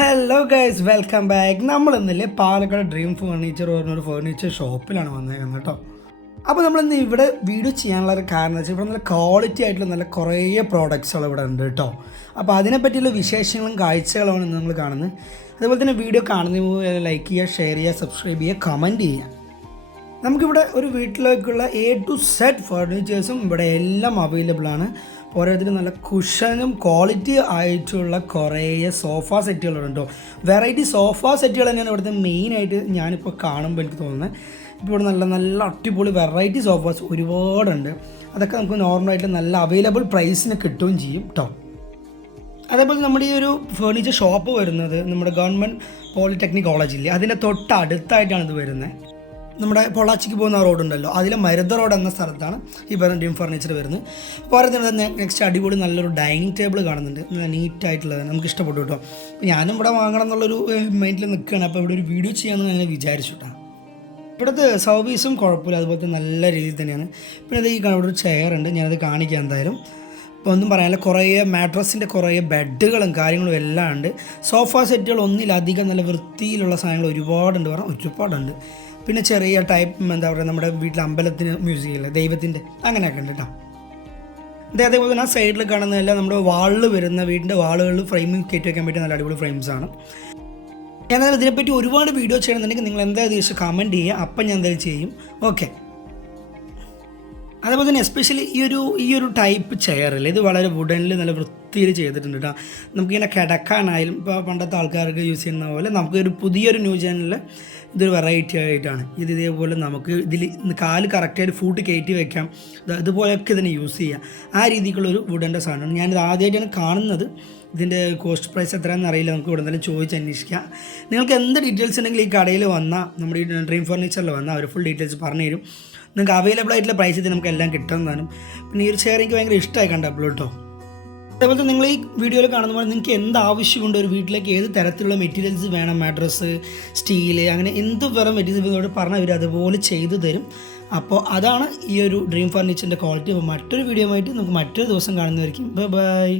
Hello guys, welcome back. നമ്മളിന്നല്ലേ Palakkad dream furniture പറഞ്ഞൊരു furniture ഷോപ്പിലാണ് വന്നേക്കുന്നത് കേട്ടോ. അപ്പോൾ നമ്മളിന്ന് ഇവിടെ വീഡിയോ ചെയ്യാനുള്ള ഒരു കാരണം വെച്ചാൽ ഇവിടെ നല്ല ക്വാളിറ്റി ആയിട്ടുള്ള നല്ല കുറേ പ്രോഡക്റ്റ്സുകൾ ഇവിടെ ഉണ്ട് കേട്ടോ. അപ്പോൾ അതിനെപ്പറ്റിയുള്ള വിശേഷങ്ങളും കാഴ്ചകളുമാണ് ഇന്ന് നമ്മൾ കാണുന്നത്. അതുപോലെ തന്നെ വീഡിയോ കാണുന്ന ലൈക്ക് ചെയ്യുക, ഷെയർ ചെയ്യുക, സബ്സ്ക്രൈബ് ചെയ്യുക, കമൻറ്റ് ചെയ്യുക. നമുക്കിവിടെ ഒരു വീട്ടിലേക്കുള്ള A to Z ഫർണിച്ചേഴ്സും ഇവിടെ എല്ലാം അവൈലബിൾ ആണ്. ഓരോരുത്തരും നല്ല കുഷനും ക്വാളിറ്റി ആയിട്ടുള്ള കുറേ സോഫ സെറ്റുകളുണ്ടോ. വെറൈറ്റി സോഫ സെറ്റുകൾ തന്നെയാണ് ഇവിടുത്തെ മെയിനായിട്ട് ഞാനിപ്പോൾ കാണുമ്പോൾ എനിക്ക് തോന്നുന്നത്. ഇപ്പോൾ ഇവിടെ നല്ല നല്ല അടിപൊളി വെറൈറ്റി സോഫാസ് ഒരുപാടുണ്ട്. അതൊക്കെ നമുക്ക് നോർമലായിട്ട് നല്ല അവൈലബിൾ പ്രൈസിന് കിട്ടുകയും ചെയ്യും കേട്ടോ. അതേപോലെ നമ്മുടെ ഈ ഒരു ഫർണിച്ചർ ഷോപ്പ് വരുന്നത് നമ്മുടെ ഗവൺമെൻറ് പോളിടെക്നിക് കോളേജില്ലേ, അതിൻ്റെ തൊട്ടടുത്തായിട്ടാണ് ഇത് വരുന്നത്. നമ്മുടെ പൊള്ളാച്ചിക്ക് പോകുന്ന റോഡുണ്ടല്ലോ, അതിലെ മരുത റോഡ് എന്ന സ്ഥലത്താണ് ഈ ഡ്രീം ഫർണിച്ചർ വരുന്നത്. അപ്പോൾ തന്നെ നെക്സ്റ്റ് അടിപൊളി നല്ലൊരു ഡൈനിങ് ടേബിൾ കാണുന്നുണ്ട്, നല്ല നീറ്റായിട്ടുള്ളത്, നമുക്ക് ഇഷ്ടപ്പെട്ടു കേട്ടോ. ഞാനും ഇവിടെ വാങ്ങണം എന്നുള്ളൊരു മൈൻഡിൽ നിൽക്കുകയാണ്. അപ്പോൾ ഇവിടെ ഒരു വീഡിയോ ചെയ്യാമെന്ന് ഞാൻ വിചാരിച്ചു കേട്ടോ. ഇവിടുത്തെ സർവീസും കുഴപ്പമില്ല, അതുപോലെ തന്നെ നല്ല രീതിയിൽ തന്നെയാണ്. പിന്നെ അത് ഈ ഇവിടെ ഒരു ചെയർ ഉണ്ട്, ഞാനത് കാണിക്കാം എന്തായാലും. ഇപ്പോൾ ഒന്നും പറയാനില്ല, കുറേ മാട്രസിൻ്റെ കുറേ ബെഡുകളും കാര്യങ്ങളും എല്ലാം ഉണ്ട്. സോഫ സെറ്റുകൾ ഒന്നിലധികം നല്ല വൃത്തിയിലുള്ള സാധനങ്ങൾ ഒരുപാടുണ്ട്. പിന്നെ ചെറിയ ടൈപ്പ് എന്താ പറയുക, നമ്മുടെ വീട്ടിൽ അമ്പലത്തിന് മ്യൂസിക്കില്ല ദൈവത്തിൻ്റെ അങ്ങനെയൊക്കെ ഉണ്ട് കേട്ടോ. അതേപോലെ തന്നെ ആ സൈഡിൽ കാണുന്നതെല്ലാം നമ്മുടെ വാളിൽ വരുന്ന വീടിൻ്റെ വാളുകളിൽ ഫ്രെയിമിങ് കയറ്റി വയ്ക്കാൻ പറ്റിയ നല്ല അടിപൊളി ഫ്രെയിംസാണ്. ഞാനത് ഇതിനെപ്പറ്റി ഒരുപാട് വീഡിയോ ചെയ്യണമെന്നുണ്ടെങ്കിൽ നിങ്ങൾ എന്തായാലും ദിവസം കമൻറ്റ് ചെയ്യുക, അപ്പം ഞാൻ എന്തായാലും ചെയ്യും. ഓക്കെ. അതേപോലെ തന്നെ എസ്പെഷ്യലി ഈ ഒരു ടൈപ്പ് ചെയറിൽ ഇത് വളരെ വുഡനിൽ നല്ല വൃത്തിയിൽ ചെയ്തിട്ടുണ്ട് കേട്ടോ. നമുക്കിങ്ങനെ കിടക്കാനായാലും ഇപ്പോൾ പണ്ടത്തെ ആൾക്കാർക്ക് യൂസ് ചെയ്യുന്ന പോലെ നമുക്കൊരു പുതിയൊരു ന്യൂ ജനലിൽ ഇതൊരു വെറൈറ്റി ആയിട്ടാണ്. ഇതേപോലെ നമുക്ക് ഇതിൽ കാല് കറക്റ്റായിട്ട് ഫൂട്ട് കയറ്റി വെക്കാം, ഇതുപോലെയൊക്കെ ഇതിനെ യൂസ് ചെയ്യാം. ആ രീതിക്കുള്ളൊരു വുഡൻ്റെ സാധനമാണ്. ഞാനിത് ആദ്യമായിട്ടാണ് കാണുന്നത്. ഇതിൻ്റെ കോസ്റ്റ് പ്രൈസ് എത്രയാണെന്ന് അറിയില്ല, നമുക്ക് ഇവിടെ നിന്ന് ചോദിച്ച് അന്വേഷിക്കാം. നിങ്ങൾക്ക് എന്ത് ഡീറ്റെയിൽസ് ഉണ്ടെങ്കിൽ ഈ കടയിൽ വന്നാൽ, നമ്മുടെ ഈ ഡ്രീം ഫർണിച്ചറിൽ വന്നാൽ അവർ ഫുൾ ഡീറ്റെയിൽസ് പറഞ്ഞു തരും. നിങ്ങൾക്ക് അവൈലബിൾ ആയിട്ടുള്ള പ്രൈസിൽ നമുക്ക് എല്ലാം കിട്ടുന്നതാണ്. പിന്നെ ഈ ഒരു ചെയർ എനിക്ക് ഭയങ്കര ഇഷ്ടമായി കണ്ടപ്പോൾ കേട്ടോ. അതേപോലെ നിങ്ങൾ ഈ വീഡിയോയിൽ കാണുന്ന പോലെ നിങ്ങൾക്ക് എന്ത് ആവശ്യമുണ്ട്, ഒരു വീട്ടിലേക്ക് ഏത് തരത്തിലുള്ള മെറ്റീരിയൽസ് വേണം, മാട്രസ്, സ്റ്റീല്, അങ്ങനെ എന്ത് വേറെ മെറ്റീരിയൽസ് പറഞ്ഞാൽ അവർ അതുപോലെ ചെയ്തു തരും. അപ്പോൾ അതാണ് ഈ ഒരു ഡ്രീം ഫർണിച്ചറിൻ്റെ ക്വാളിറ്റി. അപ്പോൾ മറ്റൊരു വീഡിയോ ആയിട്ട് നമുക്ക് മറ്റൊരു ദിവസം കാണുന്നതായിരിക്കും. ബൈ.